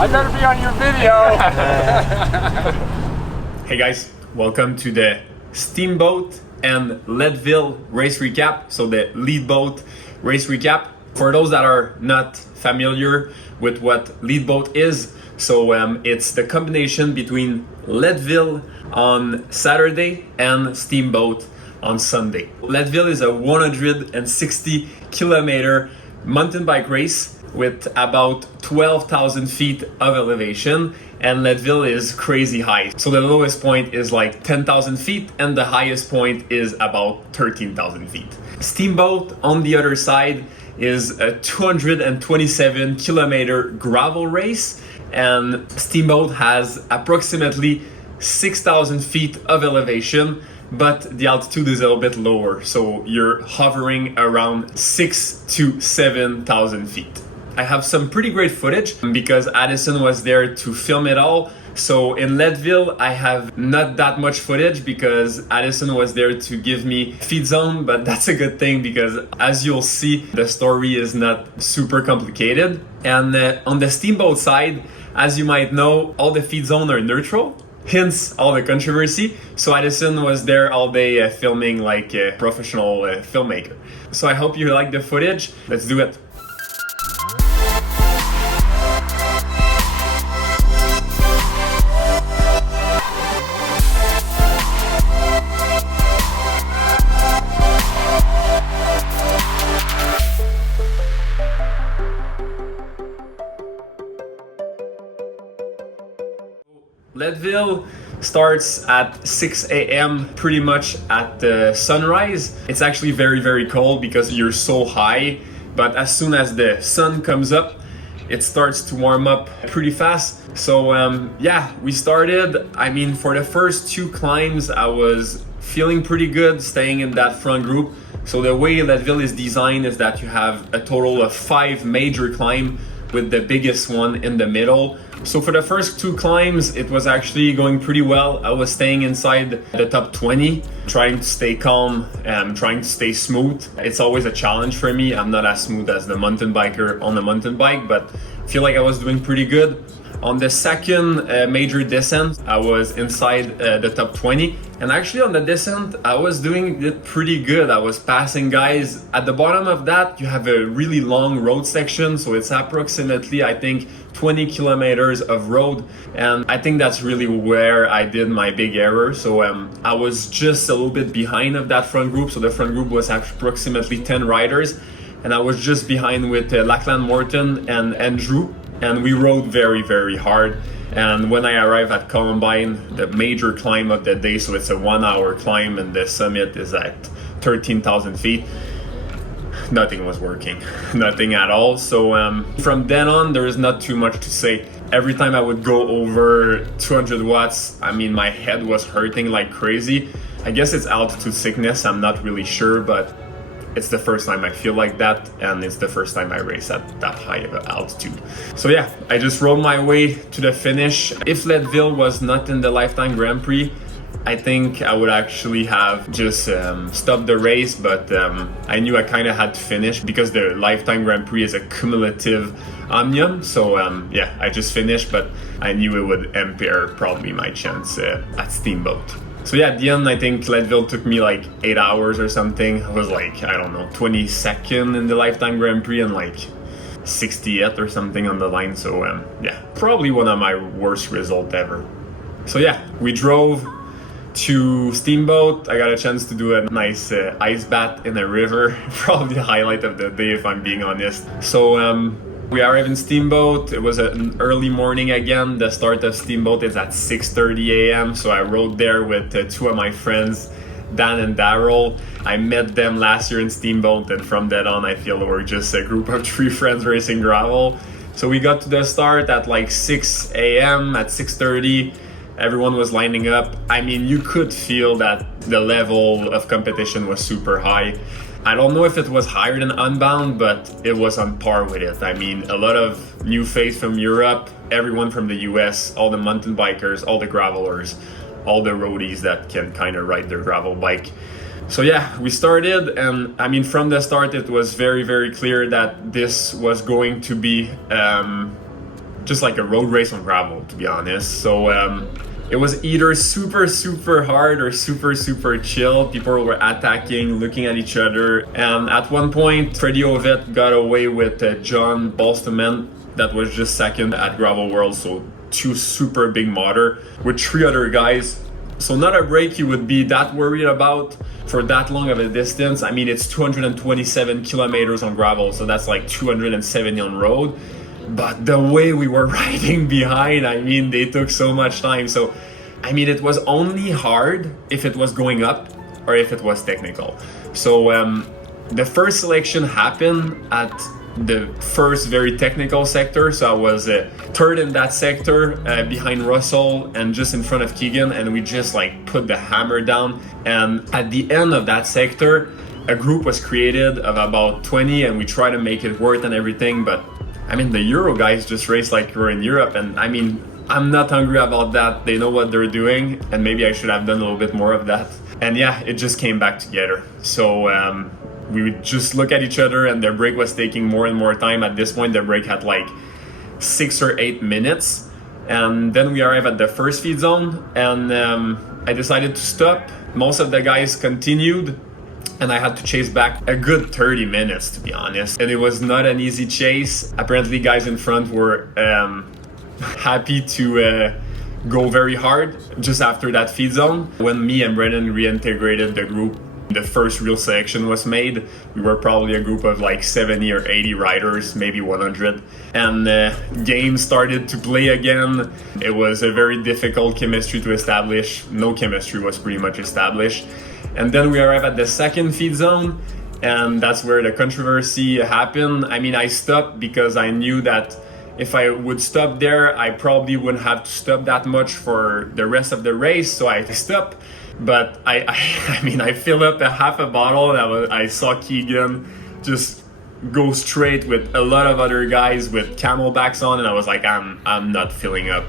I gotta be on your video. Hey guys, welcome to the Steamboat and Leadville race recap. So the lead boat race recap. For those that are not familiar with what lead boat is, so it's the combination between Leadville on Saturday and Steamboat on Sunday. Leadville is a 160 kilometer mountain bike race with about 12,000 feet of elevation, and Leadville is crazy high. So the lowest point is like 10,000 feet and the highest point is about 13,000 feet. Steamboat on the other side is a 227 kilometer gravel race, and Steamboat has approximately 6,000 feet of elevation, but the altitude is a little bit lower, so you're hovering around 6,000 to 7,000 feet. I have some pretty great footage because Addison was there to film it all. So in Leadville, I have not that much footage because Addison was there to give me feed zone, but that's a good thing because as you'll see, the story is not super complicated. And on the Steamboat side, as you might know, all the feed zone are neutral. Hence all the controversy. So Addison was there all day filming like a professional filmmaker. So I hope you like the footage. Let's do it. Leadville starts at 6 a.m. pretty much at sunrise. It's actually very cold because you're so high, but as soon as the sun comes up, it starts to warm up pretty fast. So yeah, we started. I mean, for the first two climbs, I was feeling pretty good staying in that front group. So the way Leadville is designed is that you have a total of 5 major climbs with the biggest one in the middle. So for the first 2 climbs, it was actually going pretty well. I was staying inside the top 20, trying to stay calm and trying to stay smooth. It's always a challenge for me. I'm not as smooth as the mountain biker on the mountain bike, but I feel like I was doing pretty good. On the second major descent, I was inside the top 20. And actually on the descent, I was doing it pretty good. I was passing guys. At the bottom of that, you have a really long road section. So it's approximately, I think, 20 kilometers of road. And I think that's really where I did my big error. So I was just a little bit behind of that front group. So the front group was approximately 10 riders. And I was just behind with Lachlan Morton and Andrew. And we rode very hard. And when I arrived at Columbine, the major climb of the day, so it's a 1 hour climb and the summit is at 13,000 feet, nothing was working, nothing at all. So from then on, there is not too much to say. Every time I would go over 200 watts, I mean, my head was hurting like crazy. I guess it's altitude sickness, I'm not really sure, but it's the first time I feel like that, and it's the first time I race at that high of an altitude. So yeah, I just rode my way to the finish. If Leadville was not in the Lifetime Grand Prix, I think I would actually have just stopped the race, but I knew I kind of had to finish because the Lifetime Grand Prix is a cumulative omnium. So yeah, I just finished, but I knew it would impair probably my chance at Steamboat. So yeah, at the end, I think Leadville took me like 8 hours or something. I was like, I don't know, 22nd in the Lifetime Grand Prix and like 60th or something on the line. So yeah, probably one of my worst results ever. So yeah, we drove to Steamboat. I got a chance to do a nice ice bath in a river. Probably the highlight of the day if I'm being honest. So we arrived in Steamboat. It was an early morning again. The start of Steamboat is at 6:30 a.m. So I rode there with 2 of my friends, Dan and Daryl. I met them last year in Steamboat, and from then on I feel we're just a group of 3 friends racing gravel. So we got to the start at like 6 a.m. At 6:30, everyone was lining up. I mean, you could feel that the level of competition was super high. I don't know if it was higher than Unbound, but it was on par with it. I mean, a lot of new face from Europe, everyone from the US, all the mountain bikers, all the gravelers, all the roadies that can kind of ride their gravel bike. So yeah, we started, and I mean, from the start, it was very, very clear that this was going to be just like a road race on gravel, to be honest. So it was either super hard or super chill. People were attacking, looking at each other. And at one point, Freddie Ovet got away with John Bolsterman, that was just second at Gravel World. So 2 super big motor with 3 other guys. So not a break you would be that worried about for that long of a distance. I mean, it's 227 kilometers on gravel, so that's like 270 on road. But the way we were riding behind, I mean, they took so much time. So, I mean, it was only hard if it was going up or if it was technical. So the first selection happened at the first very technical sector. So I was third in that sector behind Russell and just in front of Keegan, and we just like put the hammer down. And at the end of that sector, a group was created of about 20, and we tried to make it work and everything. But I mean, the Euro guys just race like we're in Europe, and I mean, I'm not hungry about that. They know what they're doing, and maybe I should have done a little bit more of that. And yeah, it just came back together. So we would just look at each other, and their break was taking more and more time. At this point, their break had like 6 or 8 minutes. And then we arrived at the first feed zone, and I decided to stop. Most of the guys continued, and I had to chase back a good 30 minutes, to be honest. And it was not an easy chase. Apparently, guys in front were happy to go very hard just after that feed zone. When me and Brennan reintegrated the group, the first real selection was made. We were probably a group of like 70 or 80 riders, maybe 100. And games started to play again. It was a very difficult chemistry to establish. No chemistry was pretty much established. And then we arrived at the second feed zone, and that's where the controversy happened. I mean, I stopped because I knew that if I would stop there, I probably wouldn't have to stop that much for the rest of the race, so I stopped. But I mean, I filled up a half a bottle, and I saw Keegan just go straight with a lot of other guys with camelbacks on, and I was like, I'm not filling up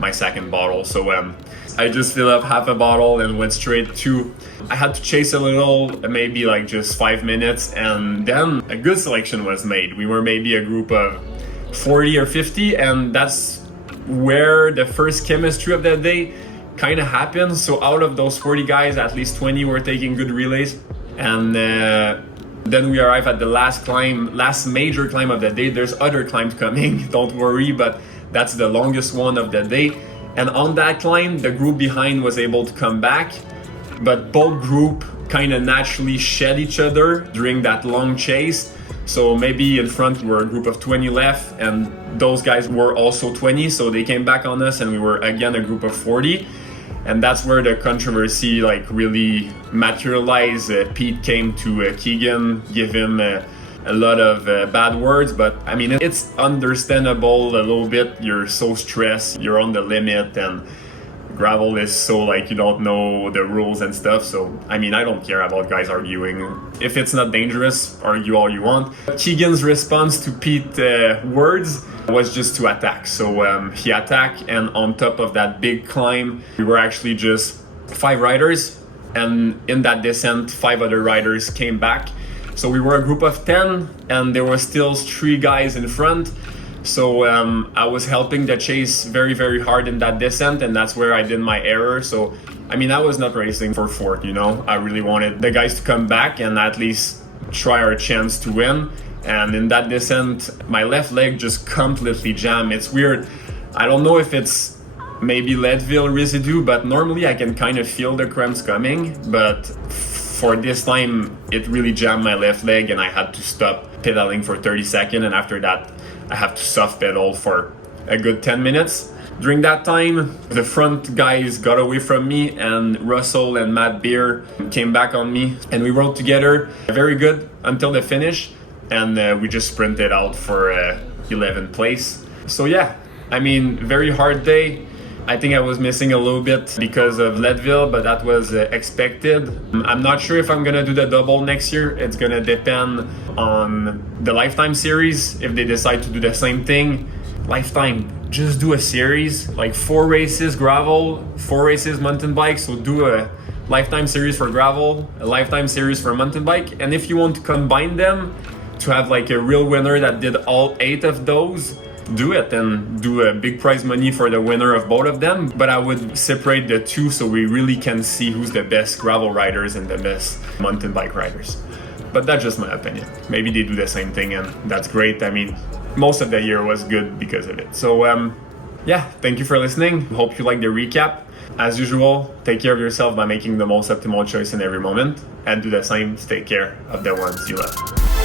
my second bottle. So I just filled up half a bottle and went straight to. I had to chase a little, maybe like just 5 minutes, and then a good selection was made. We were maybe a group of 40 or 50, and that's where the first chemistry of that day kind of happened. So out of those 40 guys, at least 20 were taking good relays. And then we arrive at the last major climb of the day. There's other climbs coming, don't worry, but that's the longest one of the day. And on that climb, the group behind was able to come back, but both group kind of naturally shed each other during that long chase. So maybe in front we were a group of 20 left, and those guys were also 20, so they came back on us, and we were again a group of 40. And that's where the controversy like really materialized. Pete came to Keegan, give him a lot of bad words, but I mean, it's understandable a little bit. You're so stressed, you're on the limit, and gravel is so like you don't know the rules and stuff. So I mean, I don't care about guys arguing. If it's not dangerous, argue all you want. Keegan's response to Pete's words was just to attack. So he attacked, and on top of that big climb, we were actually just 5 riders, and in that descent 5 other riders came back. So we were a group of 10, and there were still 3 guys in front. So I was helping the chase very hard in that descent, and that's where I did my error. So I mean, I was not racing for fourth, you know. I really wanted the guys to come back and at least try our chance to win. And in that descent, my left leg just completely jammed. It's weird. I don't know if it's maybe Leadville residue, but normally I can kind of feel the cramps coming. But for this time, it really jammed my left leg, and I had to stop pedaling for 30 seconds. And after that, I have to soft pedal for a good 10 minutes. During that time, the front guys got away from me, and Russell and Matt Beer came back on me, and we rode together very good until the finish, and we just sprinted out for 11th place. So yeah, I mean, very hard day. I think I was missing a little bit because of Leadville, but that was expected. I'm not sure if I'm gonna do the double next year. It's gonna depend on the Lifetime series. If they decide to do the same thing, Lifetime, just do a series, like 4 races gravel, 4 races mountain bike. So do a Lifetime series for gravel, a Lifetime series for mountain bike. And if you want to combine them to have like a real winner that did all 8 of those, do it and do a big prize money for the winner of both of them. But I would separate the two so we really can see who's the best gravel riders and the best mountain bike riders. But that's just my opinion. Maybe they do the same thing and that's great. I mean, most of the year was good because of it. So yeah, thank you for listening. Hope you like the recap. As usual, take care of yourself by making the most optimal choice in every moment, and do the same to take care of the ones you love.